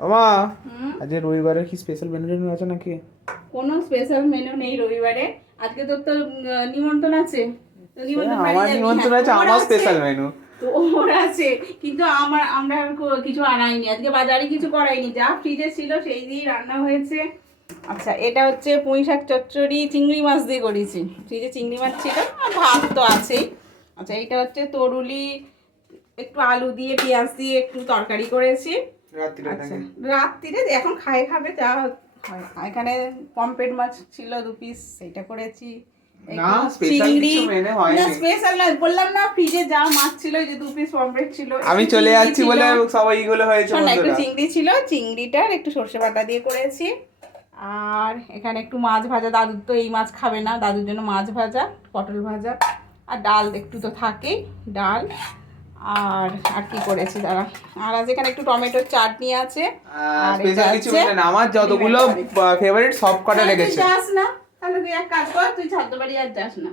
ওমা আজকে রবিবারের কি স্পেশাল মেনু টেনু আছে নাকি? কোনো স্পেশাল মেনু নেই রবিবারে। আজকে তো নিমন্ত্রণ আছে। তো নিমন্ত্রণ বাড়ি আমার যাবি? নিমন্ত্রণ হ্যাঁ, আছে, তোর আমার আছে। Special menu. তো ওর আছে, কিন্তু আমরা কিছু আনাইনি আজকে, বাজারে কিছু করাইনি, যা ফ্রিজে ছিল সেই দিয়েই রান্না হয়েছে। আচ্ছা, এটা হচ্ছে পুঁই শাক চচ্চড়ি চিংড়ি মাছ দিয়ে করেছি, ফ্রিজে চিংড়ি মাছ ছিল, আর ভাত তো আছেই। আচ্ছা, এটা হচ্ছে তরুলি, একটু আলু দিয়ে পেঁয়াজ দিয়ে একটু তরকারি করেছি। রাত্রিরে আচ্ছা, থাকে। রাত্রিরে এখন খাবে যা হয়। এখানে পমফ্রেট মাছ ছিল 2 পিস, সেইটা করেছি। না, একটু স্পেশাল কিছু মেনু হয়নি। না স্পেশাল না, বললাম না ফ্রিজে যা মাছ ছিল, ওই যে 2 পিস পমফ্রেট ছিল, আমি একটু চলে চিংড়ি যাচ্ছি ছিল। বলে সবাই এইগুলো হয়েছে শোন না, একটু বন্ধুরা। চিংড়ি ছিল, চিংড়িটার একটু সর্ষে বাটা দিয়ে করেছি। আর এখানে একটু মাছ ভাজা, দাদুর তো এই মাছ খাবে না, দাদুর জন্য মাছ ভাজা, পটল ভাজা, আর ডাল একটু তো থাকেই, ডাল। আর আর কি করেছি দাঁড়া, আর আজ এখানে একটু টমেটোর চাটনি আছে। আর এটা স্পেশাল কিছু হচ্ছে মেনু না, আমার যতগুলো ডিমের তরকারি। ফেভারিট সব কটা তাহলে তুই রেখেছে। যাস না, তাহলে তুই এক কাজ কর, তুই ছাদ্য বাড়ি আর যাস না।